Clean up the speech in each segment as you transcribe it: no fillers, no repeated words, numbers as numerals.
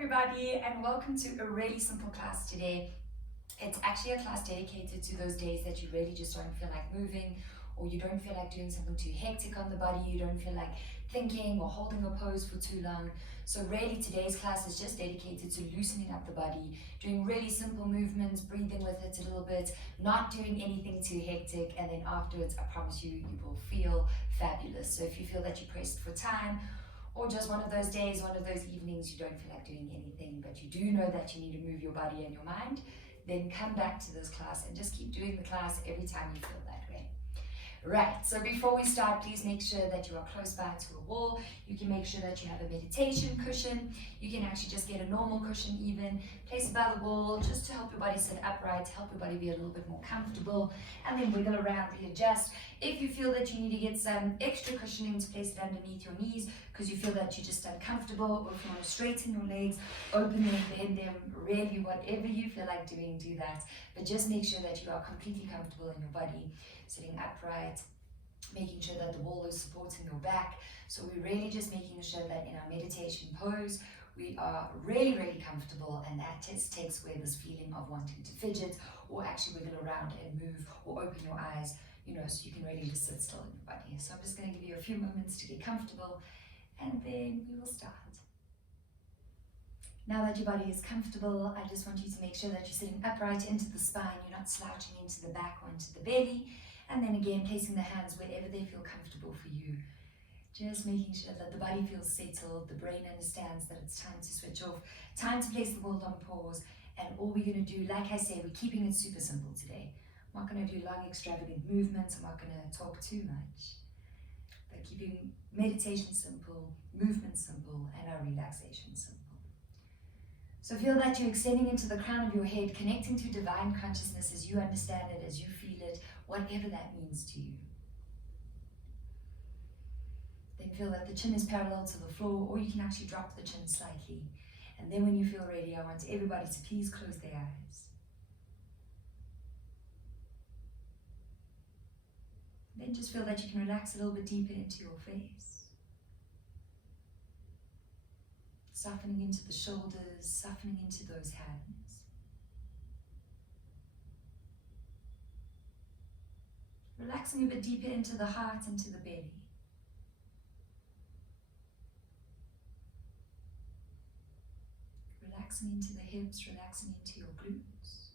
everybody, and welcome to a really simple class today. It's actually a class dedicated to those days that you really just don't feel like moving, or you don't feel like doing something too hectic on the body, you don't feel like thinking or holding a pose for too long. So really today's class is just dedicated to loosening up the body, doing really simple movements, breathing with it a little bit, not doing anything too hectic, and then afterwards I promise you, you will feel fabulous. So if you feel that you're pressed for time, or just one of those days, one of those evenings you don't feel like doing anything, but you do know that you need to move your body and your mind, then come back to this class and just keep doing the class every time you feel that way. Right, so before we start, please make sure that you are close by to a wall. You can make sure that you have a meditation cushion. You can actually just get a normal cushion even, place it by the wall just to help your body sit upright, help your body be a little bit more comfortable, and then wiggle around, readjust. If you feel that you need to get some extra cushioning to place it underneath your knees because you feel that you're just uncomfortable, or if you want to straighten your legs, open them, bend them, really whatever you feel like doing, do that. But just make sure that you are completely comfortable in your body, sitting upright, making sure that the wall is supporting your back. So we're really just making sure that in our meditation pose, we are really, really comfortable, and that just takes away this feeling of wanting to fidget or actually wiggle around and move or open your eyes, so you can really just sit still in your body. So I'm just going to give you a few moments to get comfortable, and then we will start. Now that your body is comfortable, I just want you to make sure that you're sitting upright into the spine, you're not slouching into the back or into the belly, and then again placing the hands wherever they feel comfortable for you. Just making sure that the body feels settled, the brain understands that it's time to switch off, time to place the world on pause, and all we're going to do, like I say, we're keeping it super simple today. I'm not going to do long extravagant movements, I'm not going to talk too much, but keeping meditation simple, movement simple, and our relaxation simple. So feel that you're extending into the crown of your head, connecting to divine consciousness as you understand it, as you feel it, whatever that means to you. Then feel that the chin is parallel to the floor, or you can actually drop the chin slightly. And then when you feel ready, I want everybody to please close their eyes. Then just feel that you can relax a little bit deeper into your face. Softening into the shoulders, softening into those hands. Relaxing a bit deeper into the heart, into the belly. Relaxing into the hips, relaxing into your glutes.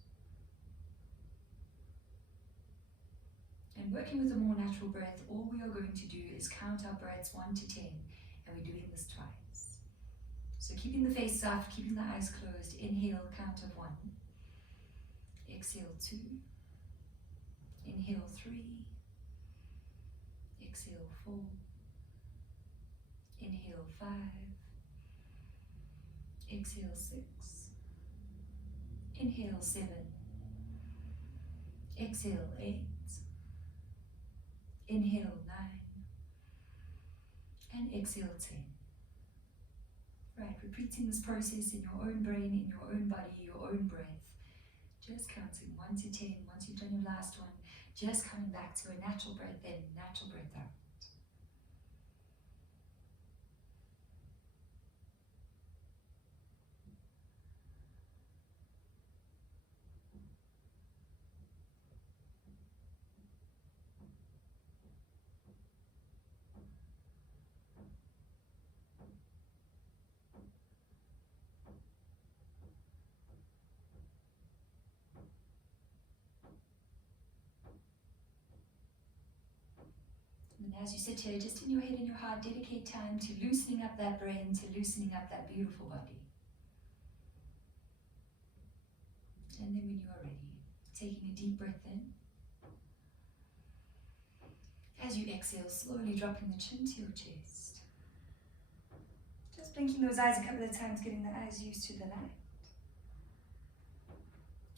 And working with a more natural breath, all we are going to do is count our breaths 1 to 10, and we're doing this twice. So keeping the face soft, keeping the eyes closed. Inhale, count of 1. Exhale 2. Inhale 3. Exhale 4. Inhale 5. Exhale 6. Inhale 7. Exhale 8. Inhale 9. And exhale 10. Right, repeating this process in your own brain, in your own body, your own breath. Just counting 1 to 10. Once you've done your last one, just coming back to a natural breath in, natural breath out. And as you sit here, just in your head and your heart, dedicate time to loosening up that brain, to loosening up that beautiful body. And then when you are ready, taking a deep breath in. As you exhale, slowly dropping the chin to your chest. Just blinking those eyes a couple of times, getting the eyes used to the light.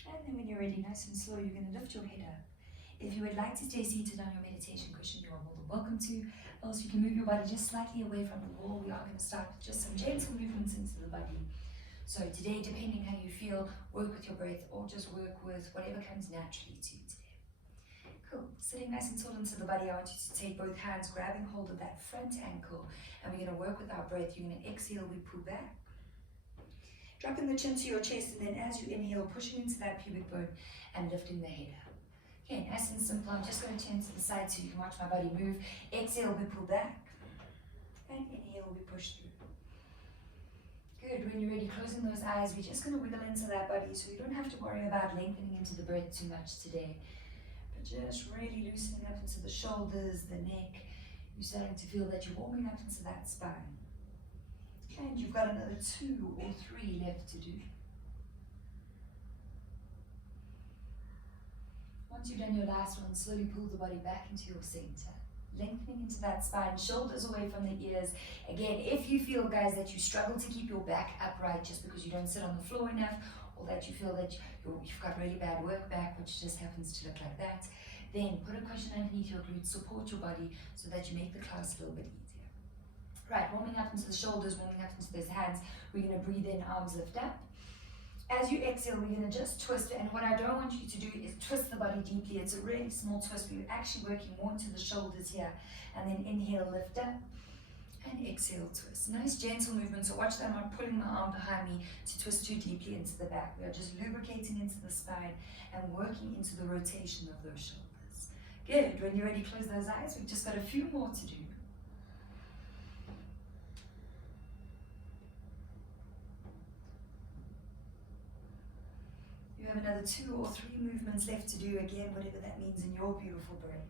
And then when you're ready, nice and slow, you're going to lift your head up. If you would like to stay seated on your meditation cushion, you are more than welcome to. Else you can move your body just slightly away from the wall. We are going to start with just some gentle movements into the body. So today, depending how you feel, work with your breath or just work with whatever comes naturally to you today. Cool. Sitting nice and tall into the body, I want you to take both hands, grabbing hold of that front ankle, and we're going to work with our breath. You're going to exhale, we pull back. Dropping the chin to your chest, and then as you inhale, pushing into that pubic bone and lifting the head up. Okay, nice and simple. I'm just going to turn to the side so you can watch my body move. Exhale, we pull back, and inhale, we push through. Good. When you're ready, closing those eyes, we're just going to wiggle into that body, so you don't have to worry about lengthening into the breath too much today. But just really loosening up into the shoulders, the neck. You're starting to feel that you're warming up into that spine. And you've got another 2 or 3 left to do. Once you've done your last one, slowly pull the body back into your center. Lengthening into that spine, shoulders away from the ears. Again, if you feel, guys, that you struggle to keep your back upright just because you don't sit on the floor enough, or that you feel that you've got really bad work back, which just happens to look like that, then put a cushion underneath your glutes, support your body so that you make the class a little bit easier. Right, warming up into the shoulders, warming up into those hands. We're going to breathe in, arms lift up. As you exhale, we're going to just twist, and what I don't want you to do is twist the body deeply. It's a really small twist. We're actually working more into the shoulders here. And then inhale, lift up, and exhale, twist. Nice gentle movement, so watch that. I'm not pulling my arm behind me to twist too deeply into the back. We are just lubricating into the spine and working into the rotation of those shoulders. Good. When you're ready, close those eyes. We've just got a few more to do. You have another 2 or 3 movements left to do, again, whatever that means in your beautiful brain.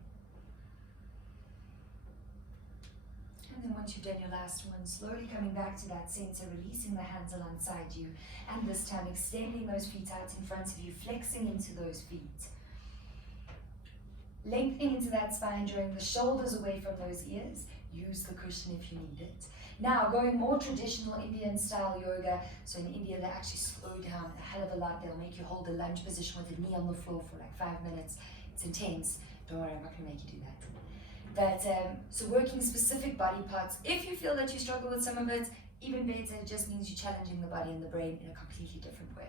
And then once you've done your last one, slowly coming back to that center, releasing the hands alongside you, and this time extending those feet out in front of you, flexing into those feet. Lengthening into that spine, drawing the shoulders away from those ears. Use the cushion if you need it. Now, going more traditional Indian style yoga. So in India, they actually slow down a hell of a lot. They'll make you hold a lunge position with the knee on the floor for like 5 minutes. It's intense. Don't worry, I'm not gonna make you do that. But, so working specific body parts. If you feel that you struggle with some of it, even better, it just means you're challenging the body and the brain in a completely different way.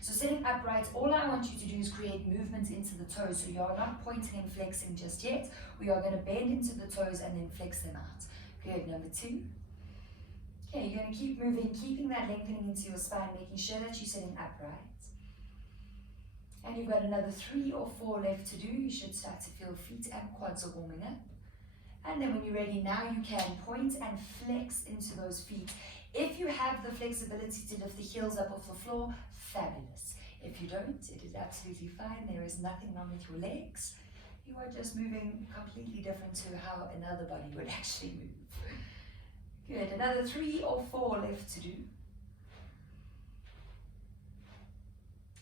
So sitting upright, all I want you to do is create movement into the toes. So you are not pointing and flexing just yet. We are going to bend into the toes and then flex them out. Good, number 2. Okay, you're going to keep moving, keeping that lengthening into your spine, making sure that you're sitting upright. And you've got another 3 or 4 left to do. You should start to feel feet and quads are warming up. And then when you're ready, now you can point and flex into those feet. If you have the flexibility to lift the heels up off the floor, fabulous. If you don't, it is absolutely fine. There is nothing wrong with your legs. You are just moving completely different to how another body would actually move. Good, another 3 or 4 left to do.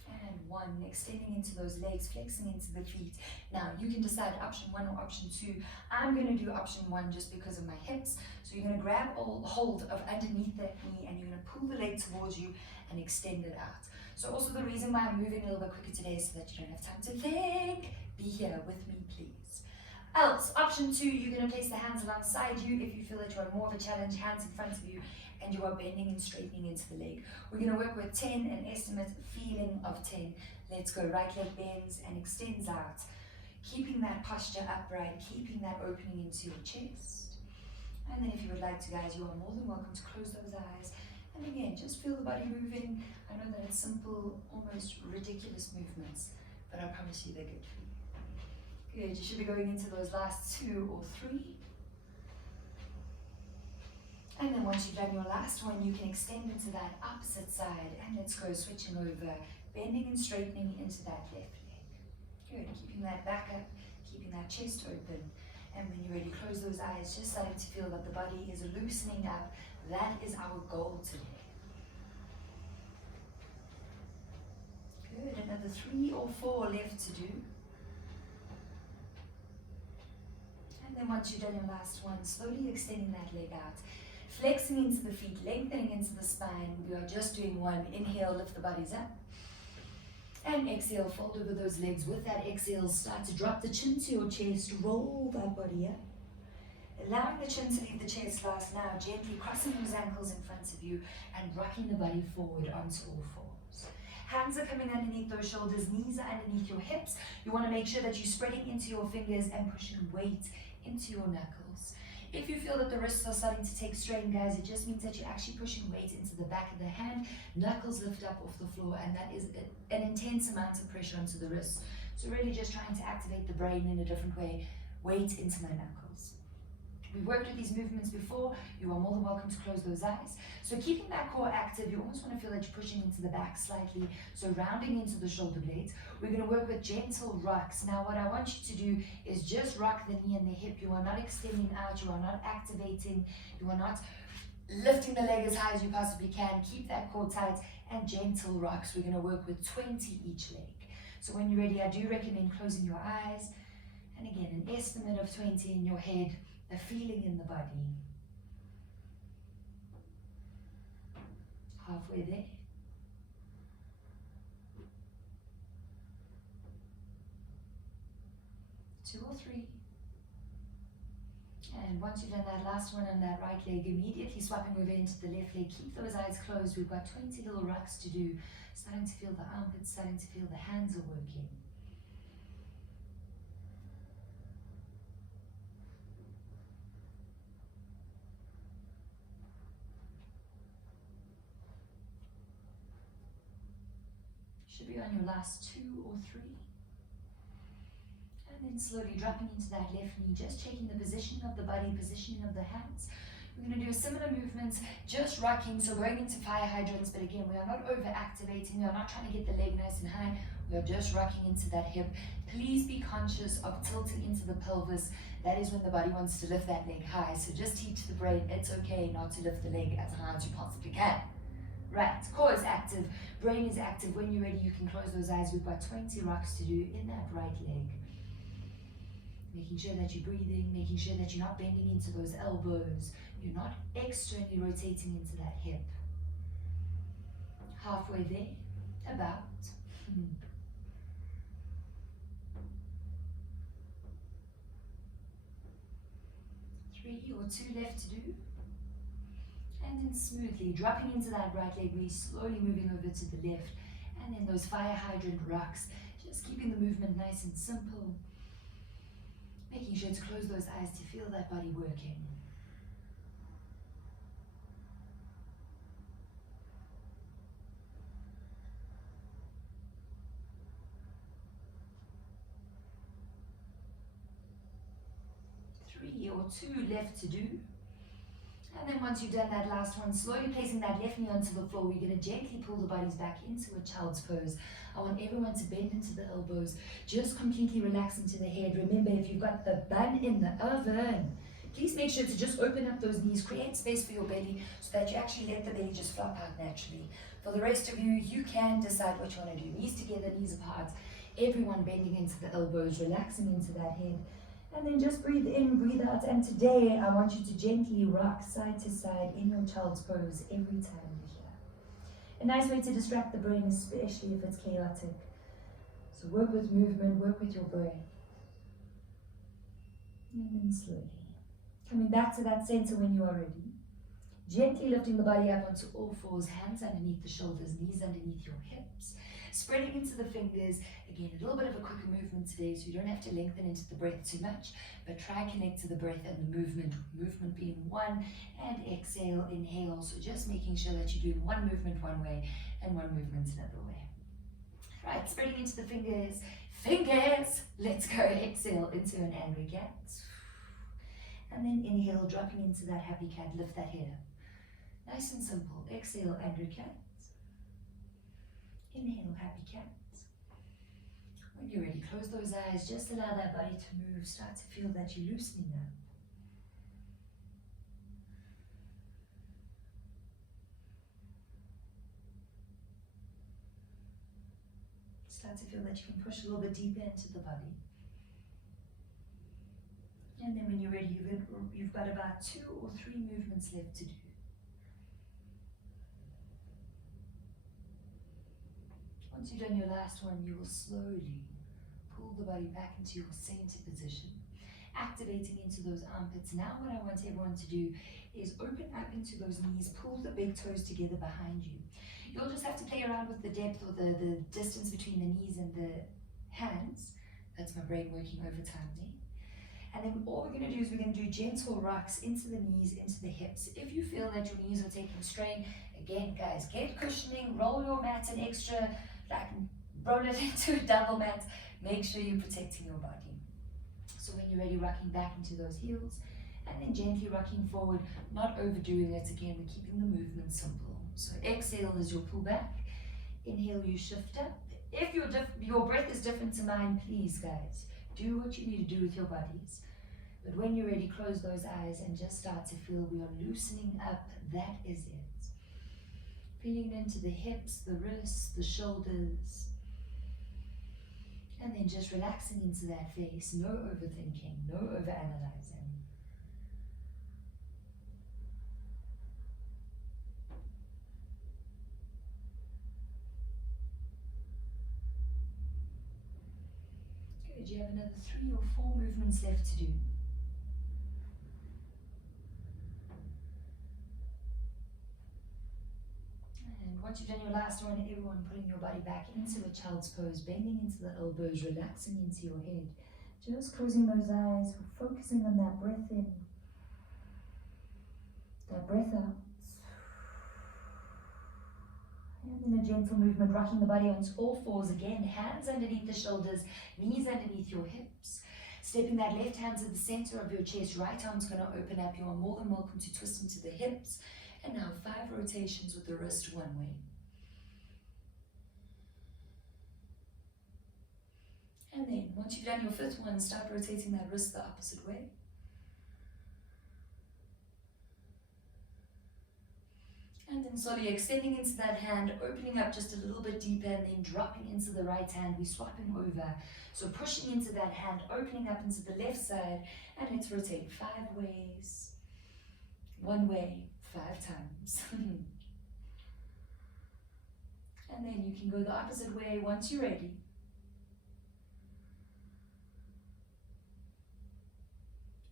And 1, extending into those legs, flexing into the feet. Now you can decide option 1 or option 2. I'm going to do option 1 just because of my hips. So you're going to grab hold of underneath that knee and you're going to pull the leg towards you and extend it out. So also the reason why I'm moving a little bit quicker today is so that you don't have time to think. Be here with me, please. Else, option 2, you're going to place the hands alongside you if you feel that you are more of a challenge, hands in front of you, and you are bending and straightening into the leg. We're going to work with 10, an estimate feeling of 10. Let's go. Right leg bends and extends out. Keeping that posture upright, keeping that opening into your chest. And then if you would like to, guys, you are more than welcome to close those eyes. And again, just feel the body moving. I know that it's simple, almost ridiculous movements, but I promise you they're good for you. Good, you should be going into those last 2 or 3. And then once you've done your last one, you can extend into that opposite side. And let's go switching over, bending and straightening into that left leg. Good, keeping that back up, keeping that chest open. And when you're ready, close those eyes, just starting to feel that the body is loosening up. That is our goal today. Good, another 3 or 4 left to do. And then once you've done your last one, slowly extending that leg out. Flexing into the feet, lengthening into the spine. We are just doing 1. Inhale, lift the bodies up. And exhale, fold over those legs. With that exhale, start to drop the chin to your chest. Roll that body up. Allowing the chin to leave the chest last now. Gently crossing those ankles in front of you and rocking the body forward onto all fours. Hands are coming underneath those shoulders. Knees are underneath your hips. You want to make sure that you're spreading into your fingers and pushing weight into your knuckles. If you feel that the wrists are starting to take strain, guys, it just means that you're actually pushing weight into the back of the hand, knuckles lift up off the floor, and that is an intense amount of pressure onto the wrists. So really just trying to activate the brain in a different way, weight into my knuckles. We've worked with these movements before. You are more than welcome to close those eyes. So keeping that core active, you almost want to feel that you're pushing into the back slightly, so rounding into the shoulder blades. We're going to work with gentle rocks. Now what I want you to do is just rock the knee and the hip. You are not extending out, you are not activating, you are not lifting the leg as high as you possibly can. Keep that core tight and gentle rocks. We're going to work with 20 each leg. So when you're ready, I do recommend closing your eyes. And again, an estimate of 20 in your head, a feeling in the body. Halfway there. Two or three. And once you've done that last one on that right leg, immediately swapping over into the left leg. Keep those eyes closed. We've got 20 little rocks to do. Starting to feel the armpits, starting to feel the hands are working. Should be on your last two or three. And then slowly dropping into that left knee, just checking the positioning of the body, positioning of the hands. We're going to do a similar movement, just rocking, so going into fire hydrants, but again, we are not over-activating, we are not trying to get the leg nice and high, we are just rocking into that hip. Please be conscious of tilting into the pelvis. That is when the body wants to lift that leg high, so just teach the brain it's okay not to lift the leg as high as you possibly can. Right, core is active, brain is active. When you're ready, you can close those eyes. We've got 20 rocks to do in that right leg. Making sure that you're breathing, making sure that you're not bending into those elbows, you're not externally rotating into that hip. Halfway there, about. 3 or 2 left to do. And then smoothly dropping into that right leg, we're slowly moving over to the left. And then those fire hydrant rocks, just keeping the movement nice and simple. Making sure to close those eyes to feel that body working. Three or 2 left to do. And then once you've done that last one, slowly placing that left knee onto the floor, we're going to gently pull the bodies back into a child's pose. I want everyone to bend into the elbows, just completely relax into the head. Remember, if you've got the bun in the oven, please make sure to just open up those knees, create space for your belly so that you actually let the belly just flop out naturally. For the rest of you, you can decide what you want to do. Knees together, knees apart, everyone bending into the elbows, relaxing into that head. And then just breathe in, breathe out. And today, I want you to gently rock side to side in your child's pose every time you're here. A nice way to distract the brain, especially if it's chaotic. So work with movement, work with your breath. And then slowly. Coming back to that center when you are ready. Gently lifting the body up onto all fours, hands underneath the shoulders, knees underneath your hips. Spreading into the fingers. Again, a little bit of a quicker movement today, so you don't have to lengthen into the breath too much, but try and connect to the breath and the movement. Movement being one, and exhale, inhale. So just making sure that you're doing one movement one way and one movement another way. Right, spreading into the fingers. Fingers! Let's go. Exhale into an angry cat. And then inhale, dropping into that happy cat. Lift that head up. Nice and simple. Exhale, angry cat. Inhale, happy cat. When you're ready, close those eyes. Just allow that body to move. Start to feel that you're loosening up. Start to feel that you can push a little bit deeper into the body. And then when you're ready, you've got about 2 or 3 movements left to do. Once you've done your last one, you will slowly pull the body back into your center position, activating into those armpits. Now what I want everyone to do is open up into those knees, pull the big toes together behind you. You'll just have to play around with the depth or the distance between the knees and the hands. That's my brain working overtime there. And then all we're going to do is we're going to do gentle rocks into the knees, into the hips. If you feel that your knees are taking strain, again, guys, get cushioning, roll your mat an extra, like roll it into a double mat. Make sure you're protecting your body. So when you're ready, rocking back into those heels, and then gently rocking forward, not overdoing it. Again, we're keeping the movement simple. So exhale as you pull back. Inhale, you shift up. If your breath is different to mine, please, guys, do what you need to do with your bodies. But when you're ready, close those eyes and just start to feel we are loosening up. That is it. Feeling into the hips, the wrists, the shoulders. And then just relaxing into that face. No overthinking, no overanalyzing. Good, you have another 3 or 4 movements left to do. And once you've done your last one, everyone putting your body back into a child's pose, bending into the elbows, relaxing into your head. Just closing those eyes, focusing on that breath in, that breath out. And then a gentle movement, rocking the body onto all fours again, hands underneath the shoulders, knees underneath your hips. Stepping that left hand to the center of your chest, right arm's going to open up. You are more than welcome to twist into the hips. And now 5 rotations with the wrist one way. And then once you've done your 5th one, start rotating that wrist the opposite way. And then slowly extending into that hand, opening up just a little bit deeper, and then dropping into the right hand. We're swapping over. So pushing into that hand, opening up into the left side, and let's rotate 5 ways. One way, 5 times. And then you can go the opposite way once you're ready.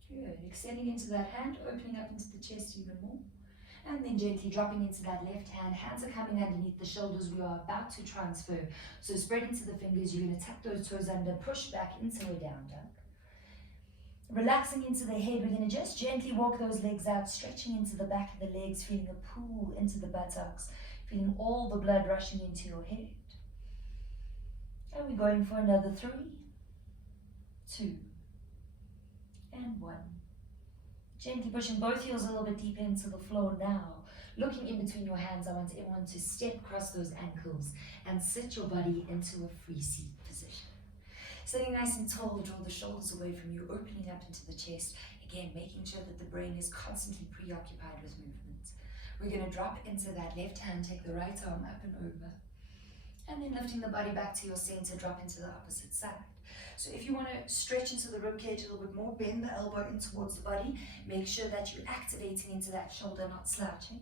Good. Extending into that hand, opening up into the chest even more. And then gently dropping into that left hand. Hands are coming underneath the shoulders. We are about to transfer. So spread into the fingers. You're going to tuck those toes under, push back into a down dog. Relaxing into the head, we're going to just gently walk those legs out, stretching into the back of the legs, feeling a pull into the buttocks, feeling all the blood rushing into your head. And we're going for another 3, 2, and 1. Gently pushing both heels a little bit deeper into the floor now. Looking in between your hands, I want everyone to step across those ankles and sit your body into a free seat position. Sitting nice and tall, draw the shoulders away from you, opening up into the chest. Again, making sure that the brain is constantly preoccupied with movement. We're going to drop into that left hand, take the right arm up and over. And then lifting the body back to your center, drop into the opposite side. So if you want to stretch into the ribcage a little bit more, bend the elbow in towards the body. Make sure that you're activating into that shoulder, not slouching.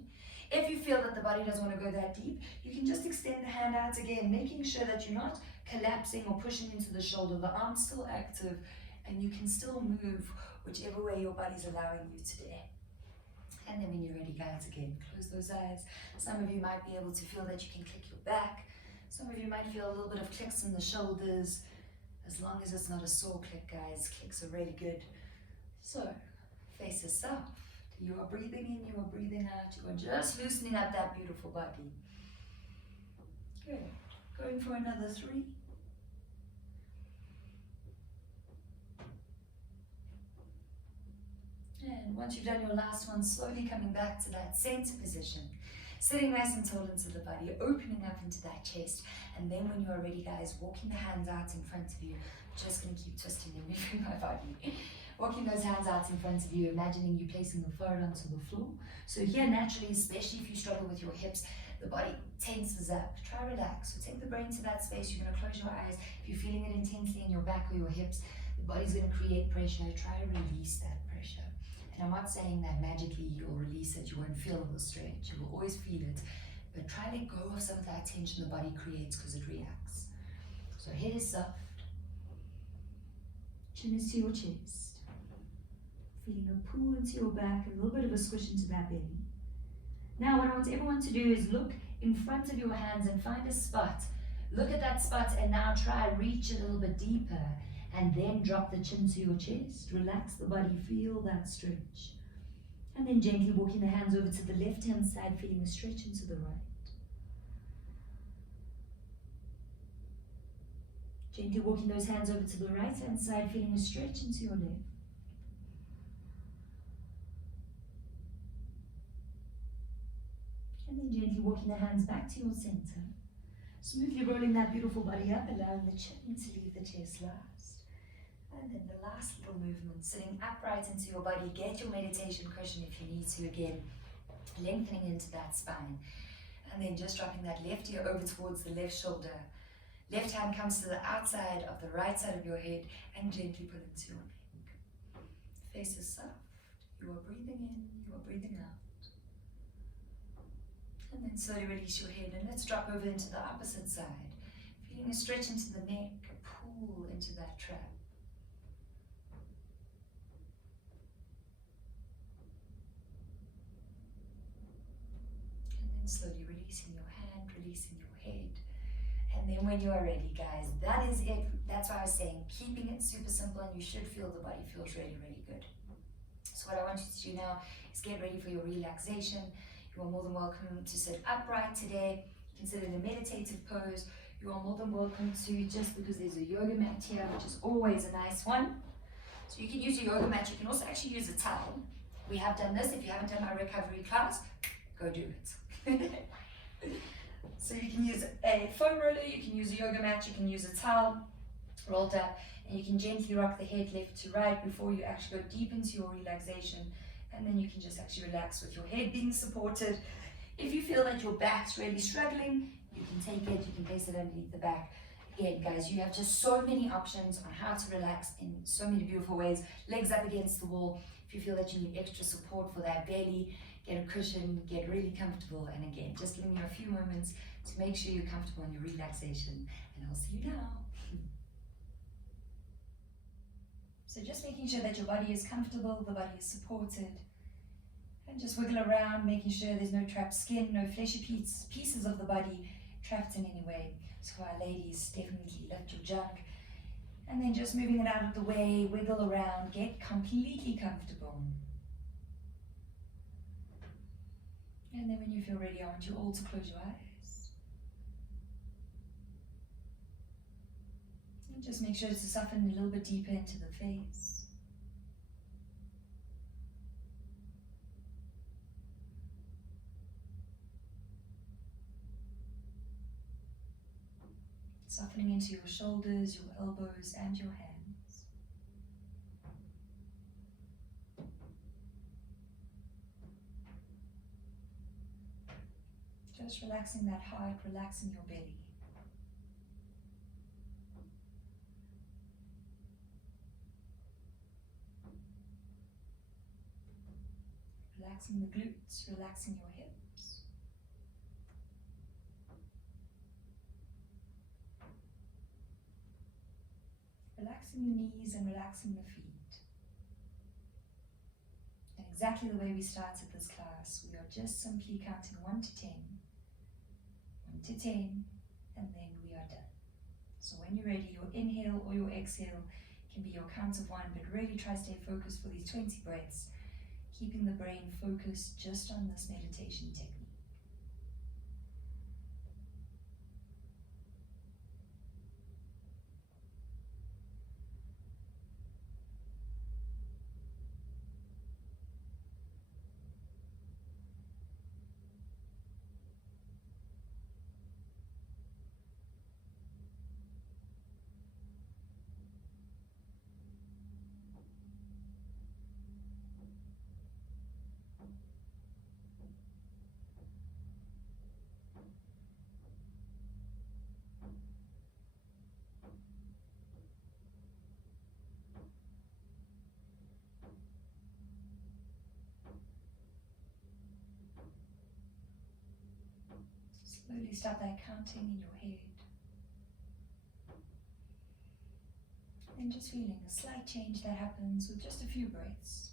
If you feel that the body doesn't want to go that deep, you can just extend the hand out again, making sure that you're not collapsing or pushing into the shoulder. The arm's still active, and you can still move whichever way your body's allowing you today. And then when you're ready, guys, again, close those eyes. Some of you might be able to feel that you can click your back. Some of you might feel a little bit of clicks in the shoulders. As long as it's not a sore click, guys, clicks are really good. So, face is soft. You are breathing in, you are breathing out. You are just loosening up that beautiful body. Good. Going for another 3. And once you've done your last one, slowly coming back to that center position. Sitting nice and tall into the body, opening up into that chest. And then when you are ready, guys, walking the hands out in front of you. I'm just going to keep twisting and moving my body. Walking those hands out in front of you, imagining you placing the forehead onto the floor. So here, naturally, especially if you struggle with your hips, the body tenses up. Try relax. So take the brain to that space. You're going to close your eyes. If you're feeling it intensely in your back or your hips, the body's going to create pressure. Try to release that pressure. And I'm not saying that magically you'll release it. You won't feel the stretch. You will always feel it. But try to let go of some of that tension the body creates because it reacts. So head is soft. Chin is to your chest. Feeling a pull into your back, a little bit of a squish into that belly. Now what I want everyone to do is look in front of your hands and find a spot. Look at that spot and now try reach a little bit deeper And then drop the chin to your chest, relax the body, feel that stretch. And then gently walking the hands over to the left hand side, feeling a stretch into the right. Gently walking those hands over to the right hand side, feeling a stretch into your left. And then gently walking the hands back to your center. Smoothly rolling that beautiful body up, allowing the chin to leave the chest last. And then the last little movement, sitting upright into your body. Get your meditation cushion if you need to again. Lengthening into that spine. And then just dropping that left ear over towards the left shoulder. Left hand comes to the outside of the right side of your head and gently pull into your neck. Face is soft. You are breathing in, you are breathing out. And then slowly release your head and let's drop over into the opposite side. Feeling a stretch into the neck, a pull into that trap. And then slowly releasing your hand, releasing your head. And then when you are ready, guys, that is it. That's why I was saying, keeping it super simple, and you should feel the body feels really, really good. So what I want you to do now is get ready for your relaxation. You are more than welcome to sit upright today. You can sit in a meditative pose. You are more than welcome to, just because there's a yoga mat here, which is always a nice one. So you can use a yoga mat. You can also actually use a towel. We have done this. If you haven't done my recovery class, go do it. So you can use a foam roller, you can use a yoga mat, you can use a towel rolled up, and you can gently rock the head left to right before you actually go deep into your relaxation. And then you can just actually relax with your head being supported. If you feel that your back's really struggling, you can take it, you can place it underneath the back. Again, guys, you have just so many options on how to relax in so many beautiful ways. Legs up against the wall. If you feel that you need extra support for that belly, get a cushion, get really comfortable. And again, just giving you a few moments to make sure you're comfortable in your relaxation. And I'll see you now. So just making sure that your body is comfortable, the body is supported. And just wiggle around, making sure there's no trapped skin, no fleshy pieces of the body trapped in any way. So for our ladies, definitely lift your junk. And then just moving it out of the way, wiggle around, get completely comfortable. And then when you feel ready, I want you all to close your eyes. And just make sure to soften a little bit deeper into the face. Softening into your shoulders, your elbows, and your hands. Just relaxing that heart, relaxing your belly. Relaxing the glutes, relaxing your hips. Relaxing the knees and relaxing the feet. And exactly the way we started this class, we are just simply counting 1 to 10. 1 to 10, and then we are done. So when you're ready, your inhale or your exhale can be your count of 1, but really try to stay focused for these 20 breaths, keeping the brain focused just on this meditation technique. Slowly start that counting in your head. And just feeling a slight change that happens with just a few breaths.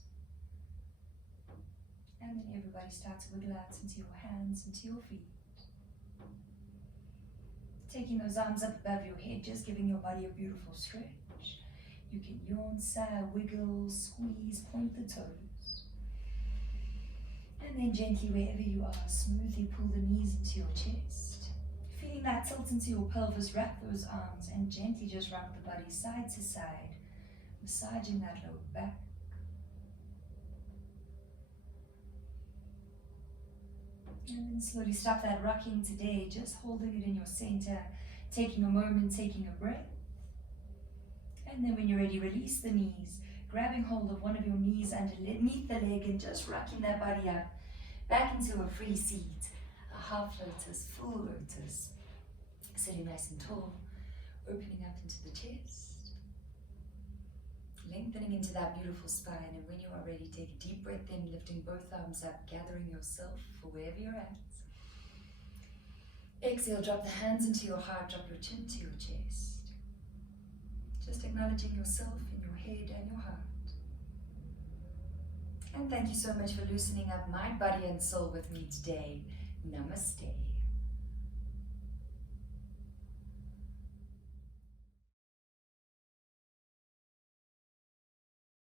And then everybody starts to wiggle out into your hands, into your feet. Taking those arms up above your head, just giving your body a beautiful stretch. You can yawn, sigh, wiggle, squeeze, point the toes. And then gently, wherever you are, smoothly pull the knees into your chest. Feeling that tilt into your pelvis, wrap those arms and gently just rock the body side to side, massaging that lower back. And then slowly stop that rocking today, just holding it in your center, taking a moment, taking a breath. And then when you're ready, release the knees, grabbing hold of one of your knees underneath the leg and just rocking that body up, back into a free seat, a half lotus, full lotus, sitting nice and tall, opening up into the chest, lengthening into that beautiful spine. And when you are ready, take a deep breath in, lifting both arms up, gathering yourself for wherever you're at. Exhale, drop the hands into your heart, drop your chin to your chest. Just acknowledging yourself in your head and your heart. And thank you so much for loosening up mind, body, and soul with me today. Namaste.